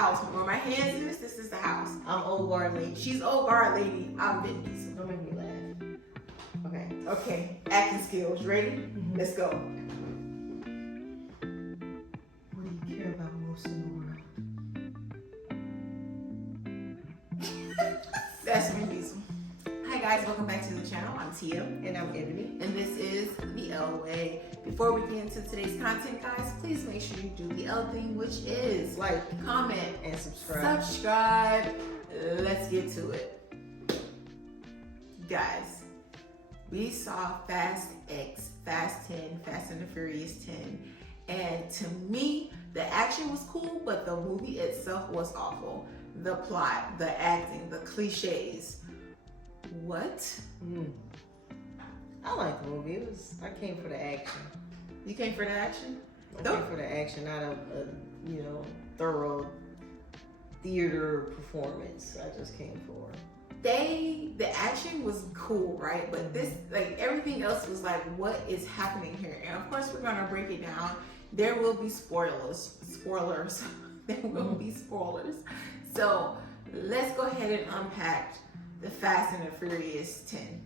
house. Where my hands is, this is the house. I'm old guard lady. She's old guard lady. I'm Vin Diesel. Don't make me laugh. Okay. Okay, acting skills. Ready? Mm-hmm. Let's go. What do you care about most in the world? That's Vin Diesel. Hi guys, welcome back to the channel. I'm Tia. And I'm Ebony. And this is the L Way. Before we get into today's content, guys, please make sure you do the L thing, which is Like, comment, and subscribe. subscribe. Let's get to it. Guys, we saw Fast X, Fast 10, Fast and the Furious 10. And to me, the action was cool, but the movie itself was awful. The plot, the acting, the cliches. What? I like the movie. I came for the action. You came for the action? I came for the action, not a thorough theater performance. I just came for. The action was cool, right? But this, like, everything else was like, what is happening here? And of course, we're gonna break it down. There will be spoilers. There will be spoilers. So let's go ahead and unpack the Fast and the Furious 10.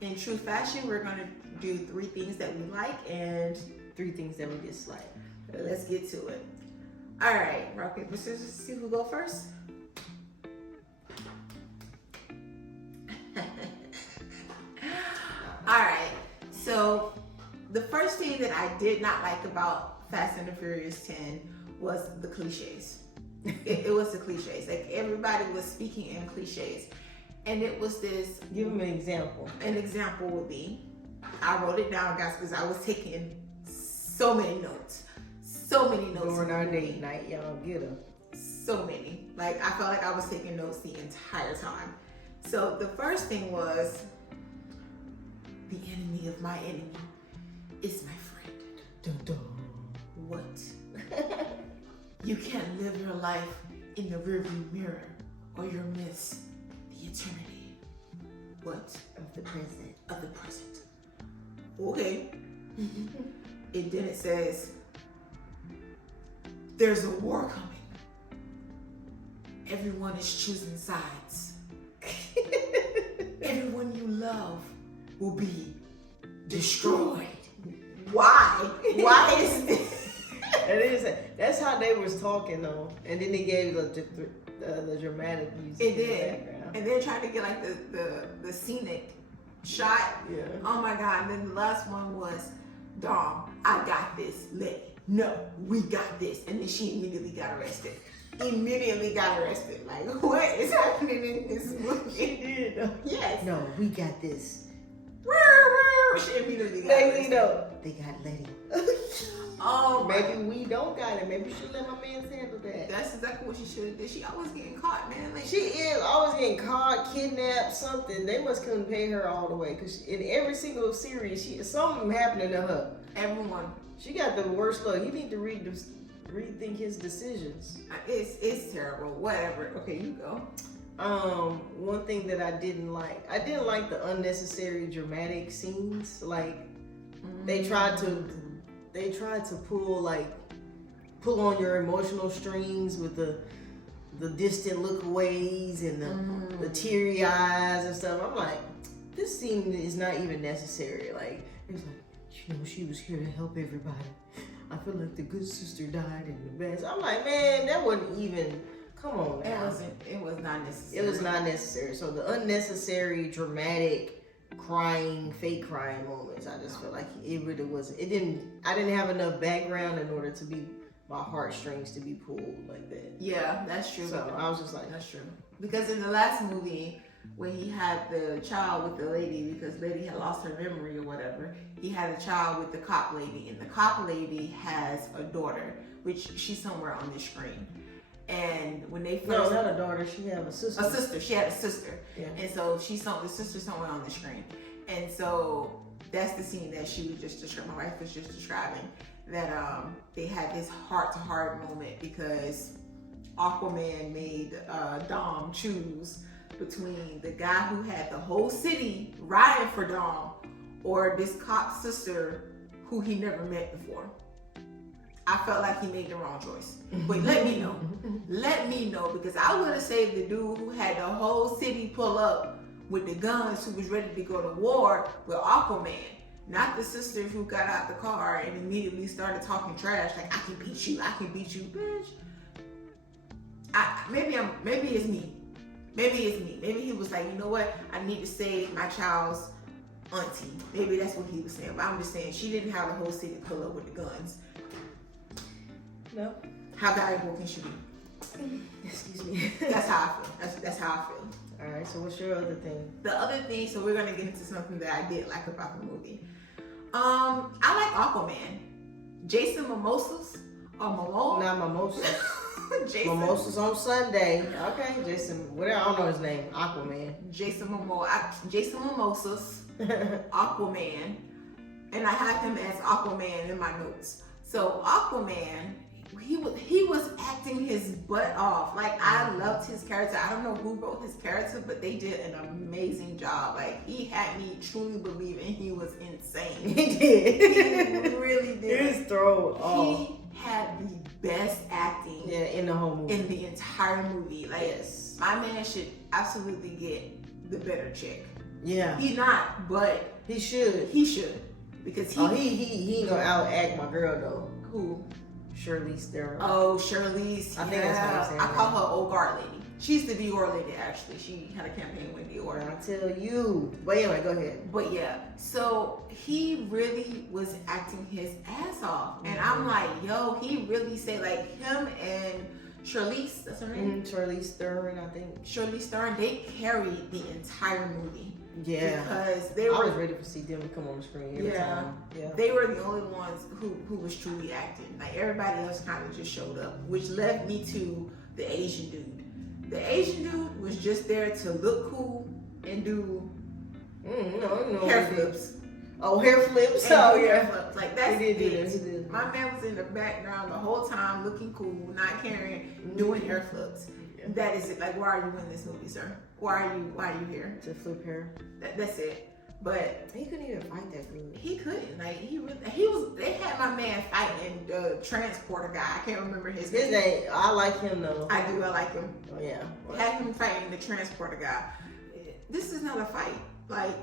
In true fashion, we're gonna do 3 things that we like and 3 things that we dislike. let's get to it. All right, rock, paper, scissors, see who go first. All right, so the first thing that I did not like about Fast and the Furious 10 was the cliches. It was the cliches. Like, everybody was speaking in cliches. And it was this. Give them an example. An example would be, I wrote it down, guys, because I was taking so many notes. So many notes. During our date night, y'all get them. So many. Like, I felt like I was taking notes the entire time. So the first thing was, the enemy of my enemy is my friend. Dun, dun. What? You can't live your life in the rearview mirror or you'll miss the eternity. What? Of the present. Of the present. Okay. And then it says, there's a war coming. Everyone is choosing sides. Everyone you love will be destroyed. Why? Why is this? That's how they was talking though, and then they gave the dramatic music. It did, and then trying to get like the scenic shot. Yeah. Oh my God! And then the last one was, Dom, I got this, lady. No, we got this, and then she immediately got arrested. Immediately got arrested. Like, what is happening in this movie? She did. Yes. No, we got this. She immediately got arrested. They got Letty. Oh, maybe we don't got it. Maybe she let my man handle that. That's exactly what she should have did. She always getting caught, man. Like, she is always getting caught, kidnapped, something. They must couldn't pay her all the way because in every single series, something happening to her. Everyone. She got the worst luck. You need to rethink his decisions. It's terrible. Whatever. Okay, you go. One thing that I didn't like the unnecessary dramatic scenes. Like they tried to pull on your emotional strings with the distant lookaways and the teary eyes and stuff. I'm like, this scene is not even necessary. Like, it's like, she was here to help everybody. I feel like the good sister died in the best. I'm like, man, that wasn't even. Come on, now. It was not necessary. It was not necessary. So the unnecessary, dramatic, crying, fake crying moments, I just feel like it really wasn't. I didn't have enough background in order to be my heartstrings to be pulled like that. Yeah, that's true. So I was just like, that's true. Because in the last movie, when he had the child with the lady, because lady had lost her memory or whatever, he had a child with the cop lady, and the cop lady has a daughter, which she's somewhere on the screen. And when they first... No, not a daughter. She had a sister. A sister. She had a sister. Yeah. And so the sister's somewhere on the screen. And so that's the scene that she was just describing. My wife was just describing that they had this heart-to-heart moment because Aquaman made Dom choose between the guy who had the whole city riding for Dom or this cop sister who he never met before. I felt like he made the wrong choice. But let me me know, because I would have saved the dude who had the whole city pull up with the guns, who was ready to go to war with Aquaman. Not the sisters who got out the car and immediately started talking trash like, I can beat you, bitch. Maybe it's me. Maybe he was like, you know what? I need to save my child's auntie. Maybe that's what he was saying. But I'm just saying, she didn't have the whole city pull up with the guns. No. How valuable can she be? Excuse me. That's how I feel. That's how I feel. All right. So what's your other thing? The other thing, so we're gonna get into something that I did like about the movie. I like Aquaman. Jason Mimosas or Momoa? Not mimosas. Jason. Mimosas on Sunday. Okay, Jason. Whatever. I don't know his name. Aquaman. Jason Momoa. Jason Mimosas. Aquaman. And I have him as Aquaman in my notes. So Aquaman, he was acting his butt off. Like, I loved his character. I don't know who wrote his character, but they did an amazing job. Like, he had me truly believing he was insane. He did. He really did. His throw off. He had the best acting in the whole movie. in the entire movie. Like, yes. my man should absolutely get the better check. Yeah. He not, but he should. He should. Because he ain't gonna outact my girl though. Who? Charlize Theron. Oh, Charlize. I think that's how I'm saying I call her Old Guard Lady. She's the Dior lady, actually. She had a campaign with Dior. I tell you. But anyway, go ahead. But yeah, so he really was acting his ass off. And I'm like, yo, he really said, like, him and Charlize, that's her name? Charlize Theron, I think. Charlize Theron, they carried the entire movie. Yeah. Because they were. I was ready to see them come on the screen every time. Yeah. They were the only ones who was truly acting. Like, everybody else kind of just showed up, which led me to the Asian dude. The Asian dude was just there to look cool and do hair flips. Oh, hair flips. Hair flips. Like, that's he it. did. My man was in the background the whole time, looking cool, not caring, doing hair flips. Yeah. That is it. Like, why are you in this movie, sir? Why are you here? To flip hair. That's it. But he couldn't even fight that good. He couldn't. Like, he was. They had my man fighting the transporter guy. I can't remember his name. His name. I like him though. I do. I like him. Oh, yeah. Had him fighting the transporter guy. This is not a fight. Like,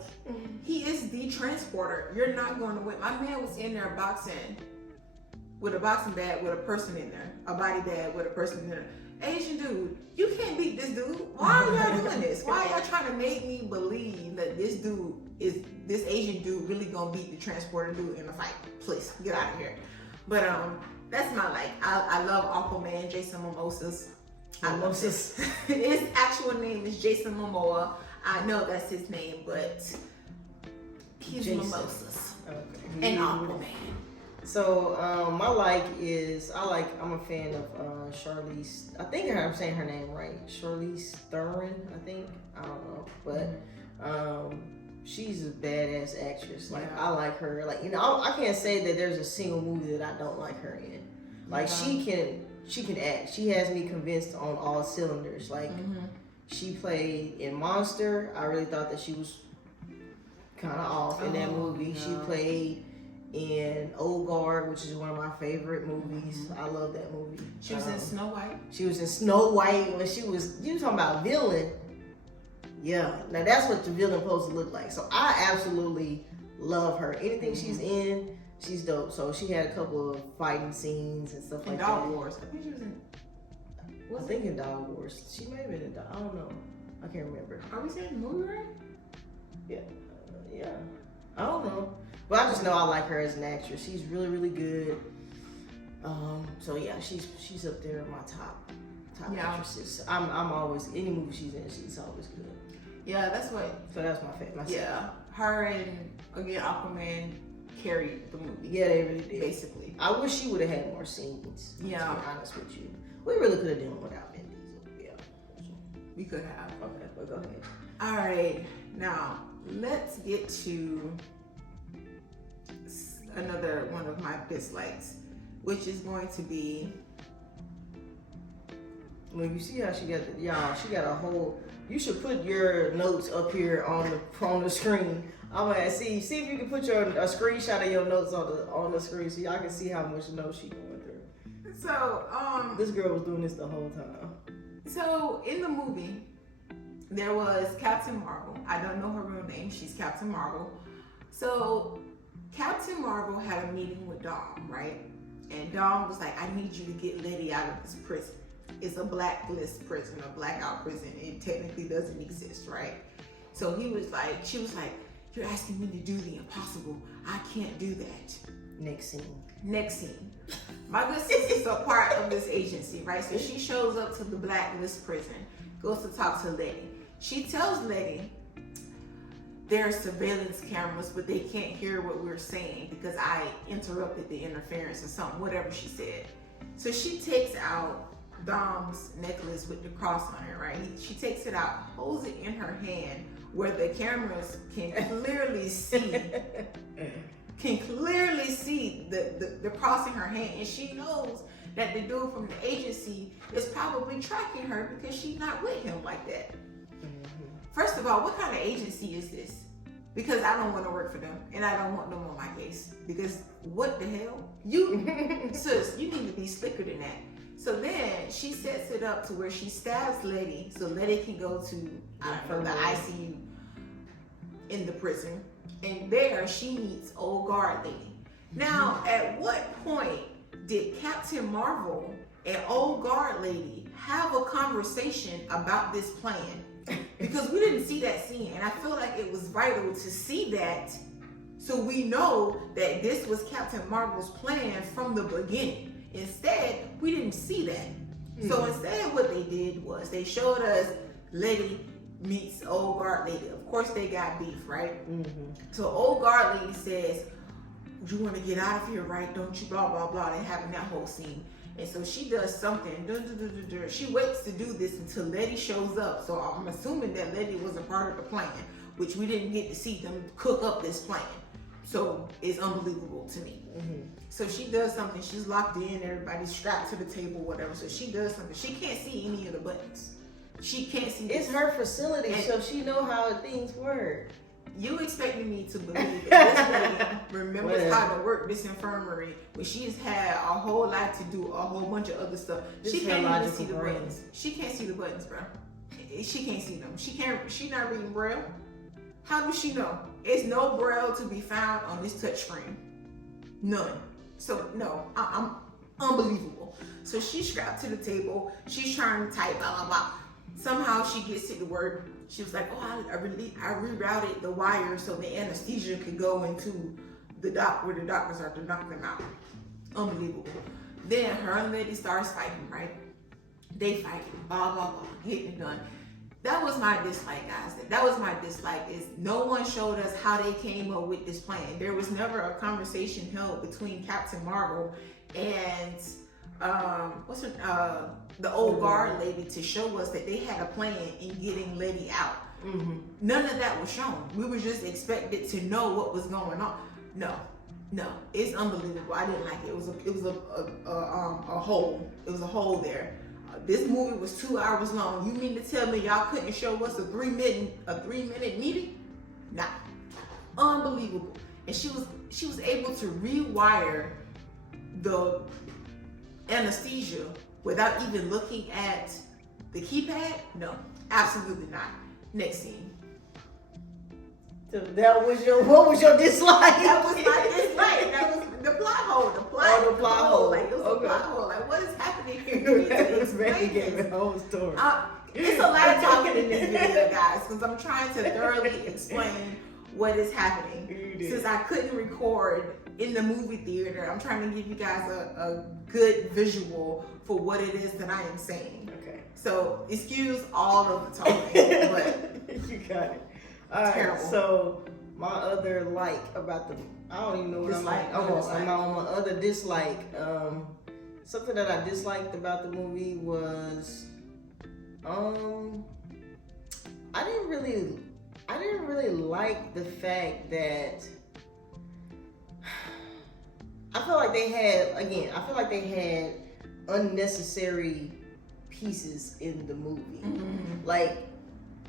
he is the transporter. You're not going to win. My man was in there boxing with a boxing bag with a person in there, a body bag with a person in there. Asian dude, you can't beat this dude. Why are y'all doing this? Why are y'all trying to make me believe that this Asian dude really gonna beat the transporter dude in a fight? Please get out of here. But that's my like. I love Aquaman, Jason Mimosas. I love this. His actual name is Jason Momoa. I know that's his name, but he's Jason. Mimosas. Okay. And Aquaman. So my I'm a fan of Charlize. I think I'm saying her name right. Charlize Theron, I think. I don't know, but she's a badass actress. Like, I like her. Like, I can't say that there's a single movie that I don't like her in. Like, she can act. She has me convinced on all cylinders. Like, she played in Monster. I really thought that she was kind of off in that movie. No. She played in Old Guard, which is one of my favorite movies. I love that movie. She was in Snow White. She was in Snow White when you talking about villain. Yeah, now that's what the villain supposed to look like. So I absolutely love her. Anything she's in, she's dope. So she had a couple of fighting scenes and stuff like that. Dog Wars. I think she was in. I think in Dog Wars. She may have been in Dog. I don't know. I can't remember. Are we saying the movie right? Yeah. Yeah. I don't know. But I just know I like her as an actress. She's really, really good. So yeah, she's up there in my top actresses. I'm always, any movie she's in, she's always good. Yeah, that's what. So that's my favorite. Yeah, her and again Aquaman carried the movie. Yeah, they really did. Basically, I wish she would have had more scenes. Yeah, to be honest with you, we really could have done without Vin Diesel. Yeah, we could have. Okay, but go ahead. All right, now let's get to another one of my dislikes, which is going to be. Well, you see how she got she got a whole. You should put your notes up here on the screen. I'm gonna see if you can put a screenshot of your notes on the screen so y'all can see how much notes she going through. So this girl was doing this the whole time. So in the movie, there was Captain Marvel. I don't know her real name. She's Captain Marvel. So Captain Marvel had a meeting with Dom, right? And Dom was like, I need you to get Letty out of this prison. It's a blacklist prison, a blackout prison. It technically doesn't exist, right? So she was like, you're asking me to do the impossible. I can't do that. Next scene. My good sister's a part of this agency, right? So she shows up to the blacklist prison, goes to talk to Letty. She tells Letty there are surveillance cameras, but they can't hear what we're saying because I interrupted the interference or something, whatever she said. So she takes out Dom's necklace with the cross on it, right? She takes it out, holds it in her hand where the cameras can clearly see the cross in her hand, and she knows that the dude from the agency is probably tracking her because she's not with him like that. First of all, what kind of agency is this? Because I don't want to work for them, and I don't want them on my case. Because what the hell? Sis, you need to be slicker than that. So then she sets it up to where she stabs Letty, so Letty can go to the ICU in the prison. And there she meets old guard lady. Now, at what point did Captain Marvel and old guard lady have a conversation about this plan? Because we didn't see that scene, and I feel like it was vital to see that so we know that this was Captain Marvel's plan from the beginning. Instead, we didn't see that. So instead what they did was they showed us Letty meets old guard lady. Of course they got beef, right? So old guard lady says, you want to get out of here, right? Don't you? Blah, blah, blah. They're having that whole scene. And so she does something. She waits to do this until Letty shows up. So I'm assuming that Letty was a part of the plan, which we didn't get to see them cook up this plan. So it's unbelievable to me. So she does something. She's locked in. Everybody's strapped to the table, whatever. So she does something. She can't see any of the buttons. She can't see. It's her facility, so she know how things work. You expected me to believe that this lady remembers how to work this infirmary when she's had a whole lot to do, a whole bunch of other stuff. She can't even see the buttons. She can't see the buttons, bro. She can't see them. She's not reading Braille. How does she know? It's no Braille to be found on this touch screen. None. So no, I'm unbelievable. So she's strapped to the table. She's trying to type, blah, blah, blah. Somehow she gets to the word. She was like, oh, I rerouted the wire so the anesthesia could go into the where the doctors are to knock them out. Unbelievable. Then her and Letty starts fighting, right? They fight, blah, blah, blah, getting it done. That was my dislike, guys. That was my dislike, is no one showed us how they came up with this plan. There was never a conversation held between Captain Marvel and the old guard lady to show us that they had a plan in getting Letty out. None of that was shown. We were just expected to know what was going on. No, it's unbelievable. I didn't like it. It was a hole. It was a hole there. This movie was 2 hours long. You mean to tell me y'all couldn't show us a 3-minute meeting? Nah, unbelievable. And she was able to rewire the anesthesia without even looking at the keypad? No, absolutely not. Next scene. So what was your dislike? That was my dislike. That was the plot hole. The plot hole. Like, it was a plot hole. Like, what is happening here? You need to explain this. The whole story. It's a lot of talking in this video, guys, because I'm trying to thoroughly explain what is happening. Since I couldn't record in the movie theater, I'm trying to give you guys a good visual for what it is that I am saying. Okay. So excuse all of the talking, but you got it. All right. Terrible. So my other like about the, I don't even know what dislike. I'm on my other dislike. Something that I disliked about the movie was, I didn't really like the fact that I feel like they had unnecessary pieces in the movie. Like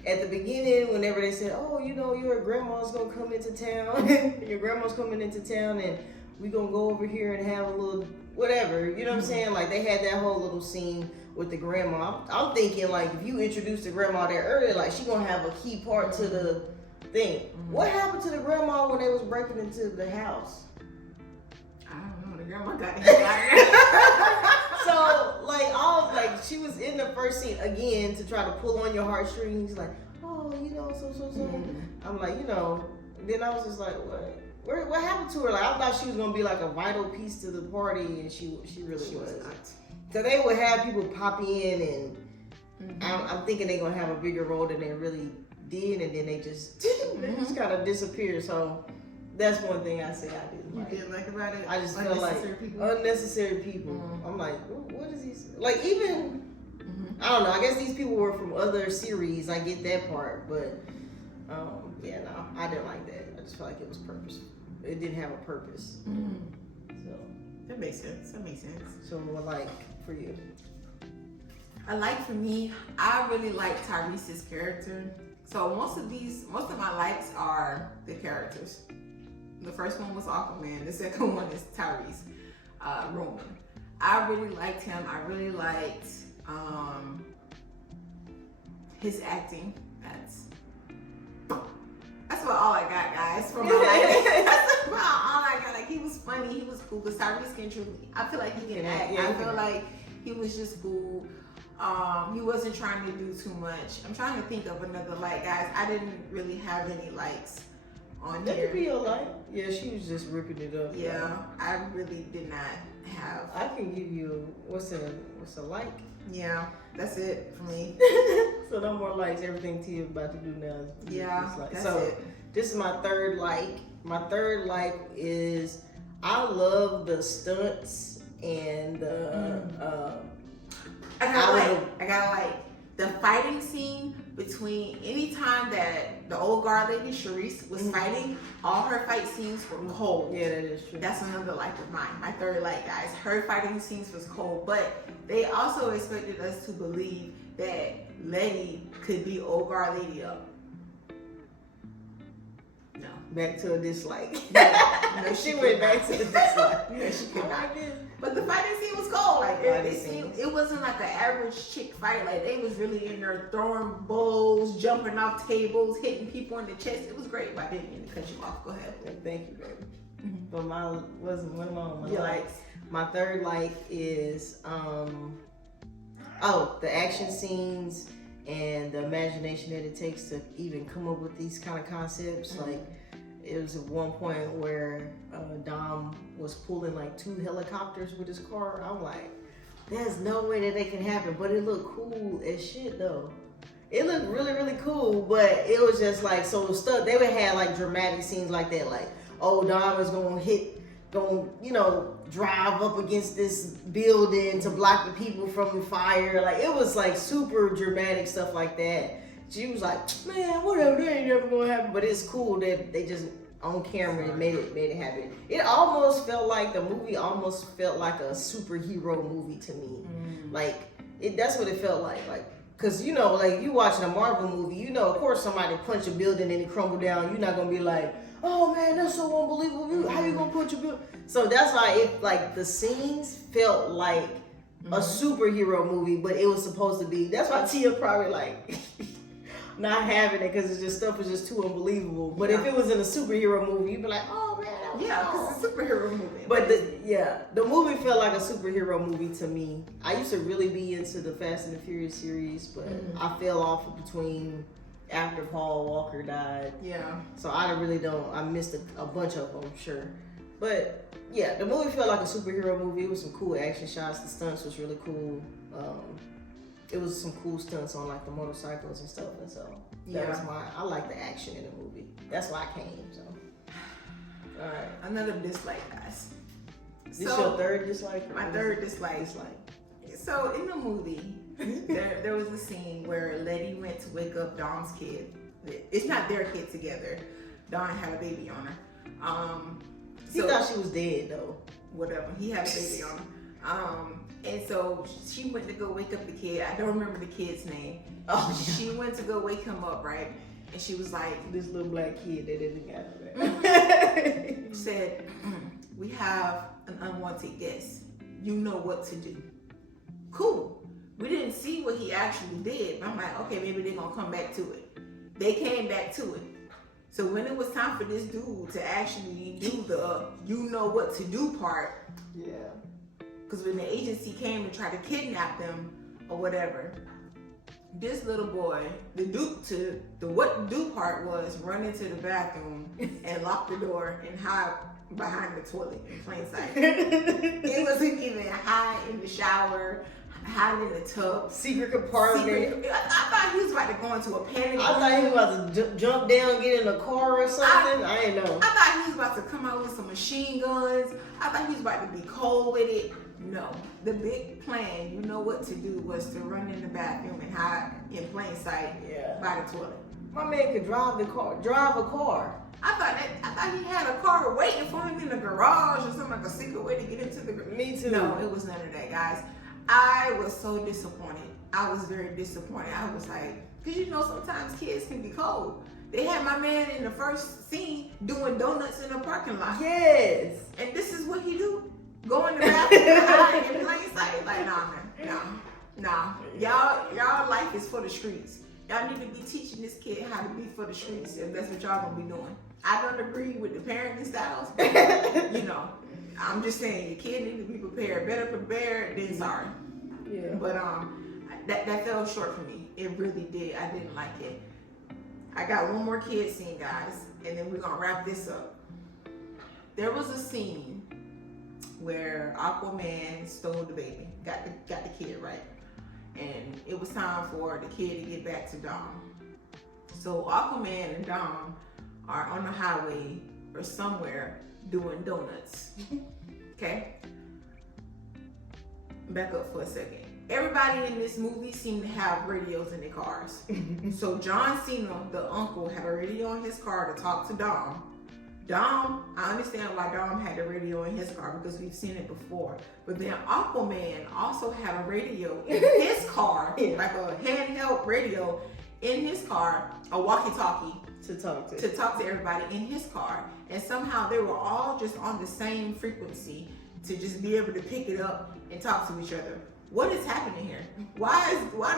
at the beginning, whenever they said, oh, you know, your grandma's gonna come into town, your grandma's coming into town, and we gonna go over here and have a little whatever, you know what I'm saying? Like they had that whole little scene with the grandma. I'm thinking like if you introduce the grandma there earlier, like she gonna have a key part to the thing. What happened to the grandma when they was breaking into the house? I don't know. The grandma got hit. So like she was in the first scene again to try to pull on your heartstrings, like, oh, so. I'm like, then I was just like, what happened to her? Like I thought she was gonna be like a vital piece to the party, and she really was not. So they would have people pop in, and I'm thinking they're gonna have a bigger role than they really did, and then they just kind of disappear. So that's one thing I say I didn't like. You didn't like about it? I just felt like unnecessary people. I'm like, what is these? Like even I don't know. I guess these people were from other series. I get that part, but yeah, no, I didn't like that. I just felt like it was purposeful. It didn't have a purpose. So that makes sense. So what like for you? For me, I really like Tyrese's character. So most of my likes are the characters. The first one was Aquaman. The second one is Tyrese, Roman. I really liked him. I really liked his acting. That's about all I got, guys, from my life. That's about all I got. Like, he was funny, he was cool, because Tyrese can truly, I feel like he can act. I feel like he was just cool. He wasn't trying to do too much. I'm trying to think of another like, guys. I didn't really have any likes on that here. That could be a like. Yeah, she was just ripping it up. Yeah, like. I really did not have. I can give you, what's a like? Yeah, that's it for me. So no more likes. Everything Tia about to do now is that's so it. This is my third like. My third like is I love the stunts and the I gotta like the fighting scene between any time that the old guard lady Sharice was fighting, all her fight scenes were cold. Yeah, that is true. That's another like of mine. My third like, guys. Her fighting scenes was cold, but they also expected us to believe that Letty could be old guard lady up. No. Back to a dislike. No, she went back to the dislike. No, she could not. But the fighting scene was cold. Like it wasn't like an average chick fight. Like they was really in there throwing bowls, jumping off tables, hitting people in the chest. It was great. But I didn't mean to cut you off. Go ahead. Thank you, baby. But my wasn't one of my likes. My third like is the action scenes and the imagination that it takes to even come up with these kind of concepts. Like it was at one point where Dom was pulling like 2 helicopters with his car. I'm like, there's no way that can happen, but it looked cool as shit though. It looked really, really cool, but it was just like, so stuff, they would have like dramatic scenes like that, like, oh, Dom is gonna drive up against this building to block the people from the fire. Like it was like super dramatic stuff like that. She was like, man, whatever, that ain't never gonna happen. But it's cool that they just on camera and made it happen. It almost felt like the movie felt like a superhero movie to me. Like that's what it felt like. Like, cause like you watching a Marvel movie, of course somebody punch a building and it crumble down. You're not gonna be like, oh man, that's so unbelievable. How you gonna punch a building? So that's why it like the scenes felt like a superhero movie, but it was supposed to be. That's why Tia probably like not having it, because it's just stuff is just too unbelievable. But if it was in a superhero movie, you'd be like, oh man, that was because it's a superhero movie. But the movie felt like a superhero movie to me. I used to really be into the Fast and the Furious series, but I fell off between after Paul Walker died. Yeah. So I missed a bunch of them, sure. But yeah, the movie felt like a superhero movie. It was some cool action shots. The stunts was really cool. It was some cool stunts on like the motorcycles and stuff, and so that was I like the action in the movie. That's why I came. So, all right, another dislike, guys. This your third dislike? My third dislike. So in the movie, there was a scene where Letty went to wake up Dom's kid. It's not their kid together. Don had a baby on her. He thought she was dead though. Whatever. He had a baby on her. And so she went to go wake up the kid. I don't remember the kid's name. Oh, yeah. She went to go wake him up, right? And she was like, this little black kid that didn't got said, we have an unwanted guest. You know what to do. Cool. We didn't see what he actually did. I'm like, okay, maybe they're gonna come back to it. They came back to it. So when it was time for this dude to actually do the you know what to do part, Yeah. because when the agency came to try to kidnap them or whatever, this little boy, the what to do part was run into the bathroom and lock the door and hide behind the toilet in plain sight. It wasn't even hide in the shower, hide in the tub. Secret compartment. I thought he was about to go into a panic. I thought he was about to jump down, get in a car or something. I didn't know. I thought he was about to come out with some machine guns. I thought he was about to be cold with it. No, the big plan, you know what to do, was to run in the bathroom and hide in plain sight by the toilet. My man could drive a car. I thought he had a car waiting for him in the garage or something, like a secret way to get into the garage. Me too. No, it was none of that, guys. I was so disappointed. I was very disappointed. I was like, because you know sometimes kids can be cold. They had my man in the first scene doing donuts in the parking lot. Yes. And this is what he do? Go in the bathroom and hide in plain sight? Like, nah. Y'all life is for the streets. Y'all need to be teaching this kid how to be for the streets, if that's what y'all gonna be doing. I don't agree with the parenting styles, but, you know, I'm just saying your kid need to be prepared. Better prepared than sorry. Yeah. But that fell short for me. It really did. I didn't like it. I got one more kid scene, guys, and then we're gonna wrap this up. There was a scene where Aquaman stole the baby, got the kid, right? And it was time for the kid to get back to Dom. So Aquaman and Dom are on the highway or somewhere doing donuts. Okay? Back up for a second. Everybody in this movie seemed to have radios in their cars. So John Cena, the uncle, had a radio in his car to talk to Dom. Dom, I understand why Dom had the radio in his car because we've seen it before. But then Aquaman also had a radio in his car, like a handheld radio in his car, a walkie-talkie to talk to everybody in his car. And somehow they were all just on the same frequency to just be able to pick it up and talk to each other. What is happening here? Why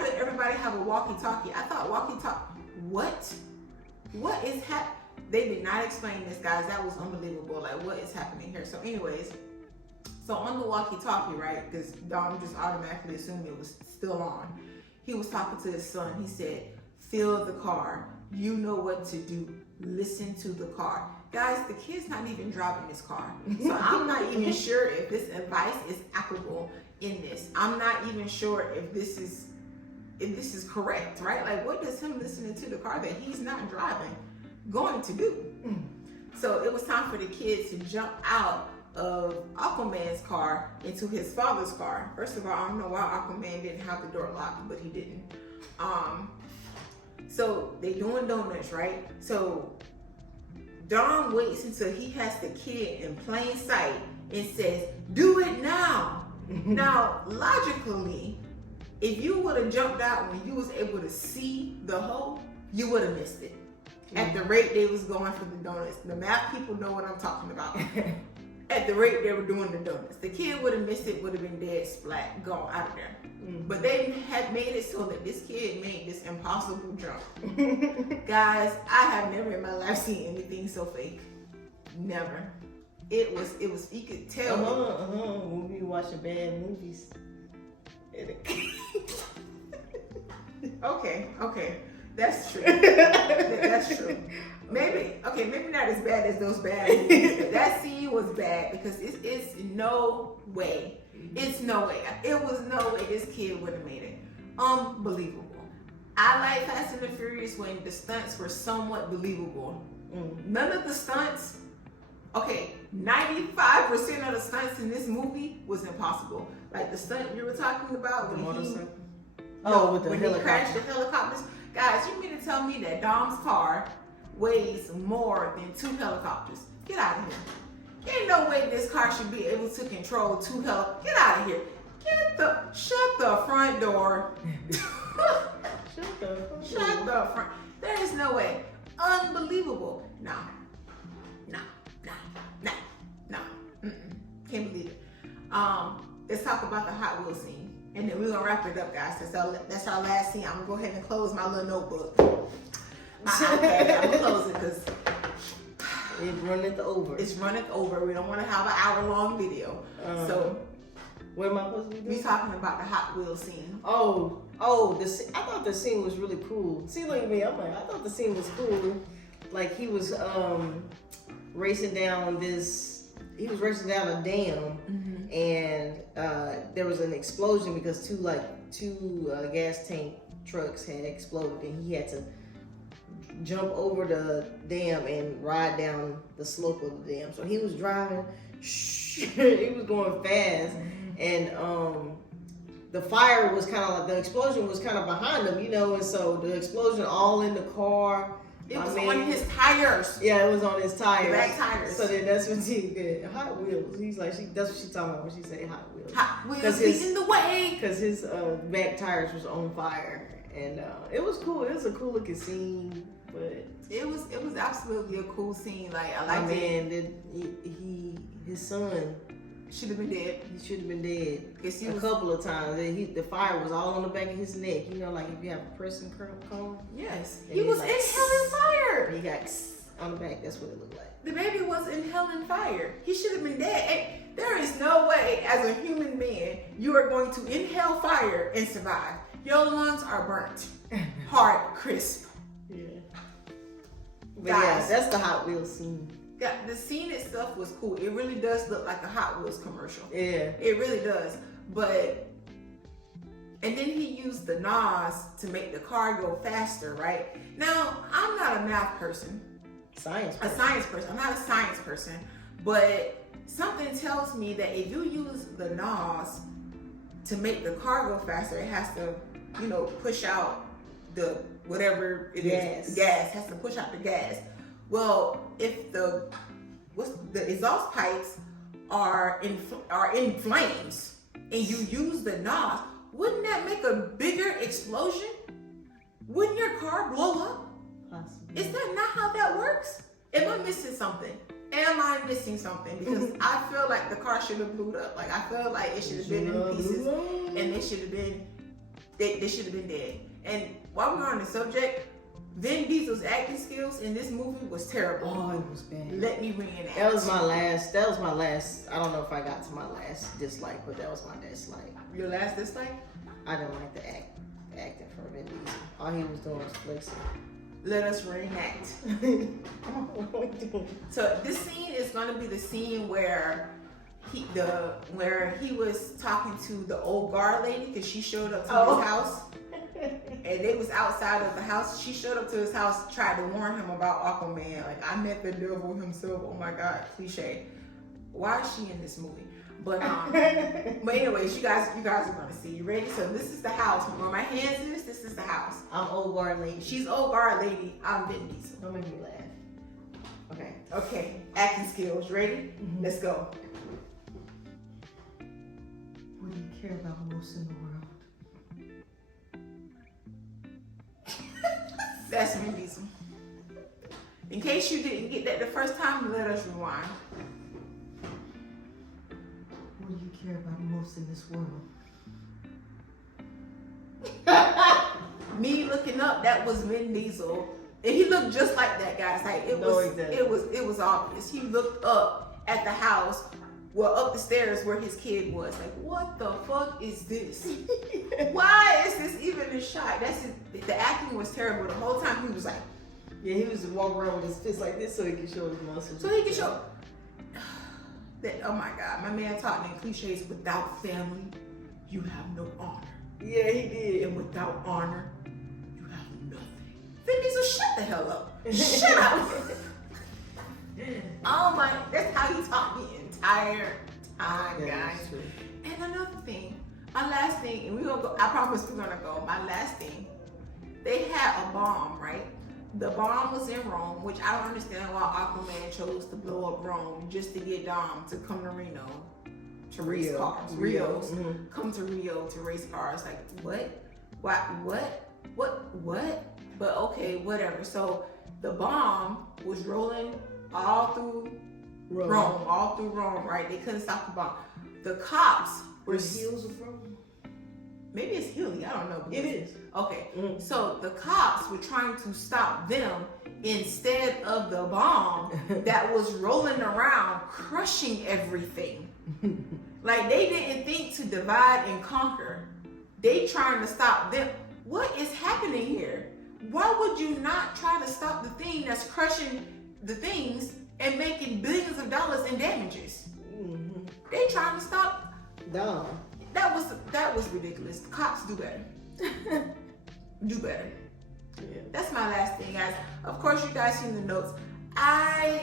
did everybody have a walkie-talkie? I thought walkie-talkie. What is happening? They did not explain this, guys. That was unbelievable. Like, what is happening here? So anyways, so on the walkie-talkie, right, because Dom just automatically assumed it was still on. He was talking to his son. He said, fill the car. You know what to do. Listen to the car. Guys, the kid's not even driving this car. So I'm not even sure if this advice is applicable in this. I'm not even sure if this is correct, right? Like, what does him listening to the car that he's not driving going to do? So it was time for the kids to jump out of Aquaman's car into his father's car. First of all, I don't know why Aquaman didn't have the door locked, but he didn't. So they doing donuts, right? So Dom waits until he has the kid in plain sight and says, do it now. Now, logically, if you would have jumped out when you was able to see the hole, you would have missed it. At the rate they was going for the donuts. The math people know what I'm talking about. At the rate they were doing the donuts. The kid would have missed it, would have been dead, splat, gone out of there. But they had made it so that this kid made this impossible jump. Guys, I have never in my life seen anything so fake. Never. It was, you could tell. When we watching bad movies. Okay. That's true. That's true. Maybe not as bad as those bad movies. That scene was bad because it's no way. It's no way. It was no way this kid would have made it. Unbelievable. I like Fast and the Furious when the stunts were somewhat believable. None of the stunts, 95% of the stunts in this movie was impossible. Like the stunt you were talking about when he crashed the helicopters. Guys, you mean to tell me that Dom's car weighs more than 2 helicopters? Get out of here. Ain't no way this car should be able to control 2 helicopters. Get out of here. Shut the front door. Shut the front. There is no way. Unbelievable. No. Can't believe it. Let's talk about the Hot Wheels scene. And then we're gonna wrap it up, guys. That's our last scene. I'm gonna go ahead and close my little notebook. I'm gonna close it because it runneth over. It's runneth over. We don't want to have an hour-long video. So what am I supposed to be doing? We talking about the Hot Wheels scene. I thought the scene was really cool. See, look at me. I'm like, I thought the scene was cool. Like he was racing down a dam, and there was an explosion because two gas tank trucks had exploded, and he had to jump over the dam and ride down the slope of the dam. So he was driving, he was going fast, and the fire was kind of like, the explosion was kind of behind him, you know, and so the explosion all in the car. It was on his tires. Yeah, it was on his tires. The back tires. So then that's when she did Hot Wheels. He's like, that's what she's talking about when she say Hot Wheels. Hot Wheels leading the way. Because his back tires was on fire, and it was cool. It was a cool looking scene, but it was absolutely a cool scene. Like I liked it. His son should have been dead. He should have been dead a couple of times. The fire was all on the back of his neck. You know, like if you have a pressing cone. Yes, he was inhaling fire. He got on the back. That's what it looked like. The baby was inhaling fire. He should have been dead. And there is no way, as a human being, you are going to inhale fire and survive. Your lungs are burnt, hard, crisp. Yeah. But yeah, that's the Hot Wheels scene. Yeah, the scene itself was cool. It really does look like a Hot Wheels commercial. Yeah. It really does. And then he used the NOS to make the car go faster, right? Now, I'm not a math person. I'm not a science person. But something tells me that if you use the NOS to make the car go faster, it has to, push out the whatever it is. The gas has to push out the gas. Well, if the exhaust pipes are in flames and you use the NOS, wouldn't that make a bigger explosion? Wouldn't your car blow up? Possibly. Is that not how that works? Am I missing something? Because I feel like the car should have blew up. Like I feel like it should have been in pieces, and they should have been dead. And while we're on the subject, Vin Diesel's acting skills in this movie was terrible. Oh, it was bad. Let me reenact. That was my last. I don't know if I got to my last dislike, but that was my dislike. Your last dislike? I didn't like the acting for Vin Diesel. All he was doing was flexing. Let us reenact. So this scene is going to be the scene where he was talking to the old guard lady because she showed up to his house. And they was outside of the house. She showed up to his house, tried to warn him about Aquaman. Like, I met the devil himself. Oh my God, cliche. Why is she in this movie? But anyways, you guys are gonna see. You ready? So this is the house. Where my hands is, this is the house. I'm old guard lady. She's old guard lady. I'm Vin Diesel. Don't make me laugh. Okay. Acting skills. Ready? Mm-hmm. Let's go. What do you care about most in the world? That's Vin Diesel. In case you didn't get that the first time, let us rewind. What do you care about most in this world? Me looking up, that was Vin Diesel. And he looked just like that, guys. Like it was obvious. He looked up at the house, up the stairs where his kid was. Like, what the fuck is this? Why is this even a shot? The acting was terrible. The whole time he was like, yeah, he was walking around with his fist like this so he could show his muscles. So he could show that. Oh my God, my man talking in cliches. Without family, you have no honor. Yeah, he did. And without honor, you have nothing. Vin Diesel, shut the hell up. Shut up. Oh my, that's how he taught the entire time, guys. And another thing, my last thing, and we're gonna go, I promise we're gonna go. My last thing, they had a bomb, right? The bomb was in Rome, which I don't understand why Aquaman chose to blow up Rome just to get Dom to come to Reno to race cars. Come to Rio to race cars. Like, what? But okay, whatever. So the bomb was rolling all through Rome, right? They couldn't stop the bomb. The cops were heels of Rome. Maybe it's Healy. I don't know. It is. Okay. Mm. So the cops were trying to stop them instead of the bomb that was rolling around, crushing everything. Like, they didn't think to divide and conquer. They trying to stop them. What is happening here? Why would you not try to stop the thing that's crushing the things and making billions of dollars in damages? Mm-hmm. They trying to stop. Dumb. That was ridiculous. The cops do better. Do better. Yeah. That's my last thing, guys. Of course, you guys seen the notes. I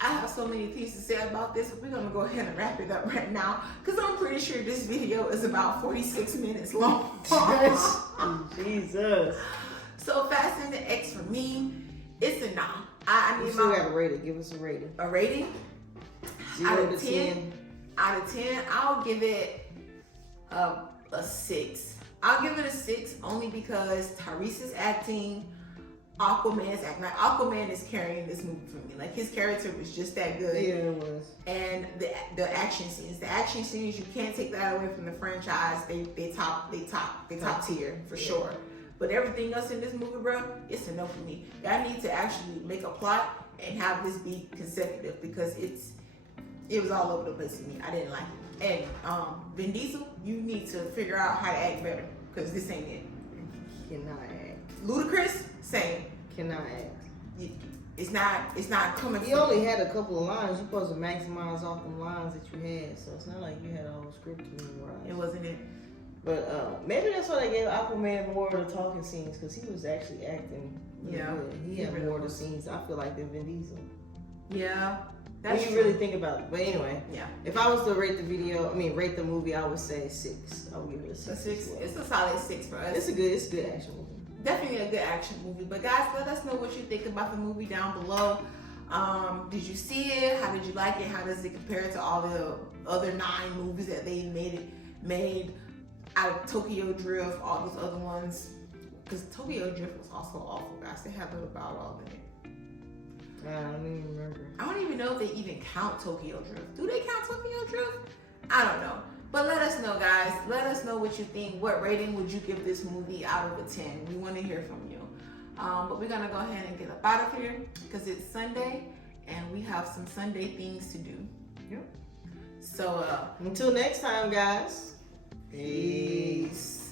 have so many things to say about this. We're gonna go ahead and wrap it up right now because I'm pretty sure this video is about 46 minutes long. Jesus. So Fast and the X for me, it's a nah. I You need still gotta rate it. Give us a rating. a rating. 0 Out to of 10. Out of 10, I'll give it a 6. I'll give it a 6 only because Tyrese is acting, Aquaman is acting. Like, Aquaman is carrying this movie for me. Like, his character was just that good. Yeah, it was. And the action scenes, you can't take that away from the franchise. They top tier for sure. But everything else in this movie, bro, it's a no for me. Y'all need to actually make a plot and have this be consecutive because it was all over the place to me. I didn't like it. And Vin Diesel, you need to figure out how to act better because this ain't it. Cannot act. Ludacris, same. Cannot act. It's not coming. You only had a couple of lines. You're supposed to maximize off the lines that you had, so it's not like you had a whole script to memorize. It wasn't it. But maybe that's why they gave Aquaman more of the talking scenes because he was actually acting. Really good. He had really more of the was. scenes. I feel like than Vin Diesel. Yeah, When that's you true. really think about it. But anyway, Yeah, if I was to rate rate the movie, I would say 6. I would give it a 6. a 6. as well. It's a solid 6 for us. It's a good action movie. Definitely a good action movie. But guys, let us know what you think about the movie down below. Did you see it? How did you like it? How does it compare to all the other 9 movies that they made out of Tokyo Drift, all those other ones? Because Tokyo Drift was also awful, guys. They had little Bow Wow in it. I don't even remember. I don't even know if they even count Tokyo Drift. Do they count Tokyo Drift? I don't know. But let us know, guys. Let us know what you think. What rating would you give this movie out of a 10? We want to hear from you. But we're going to go ahead and get up out of here because it's Sunday and we have some Sunday things to do. Yep. So, Until next time, guys. peace.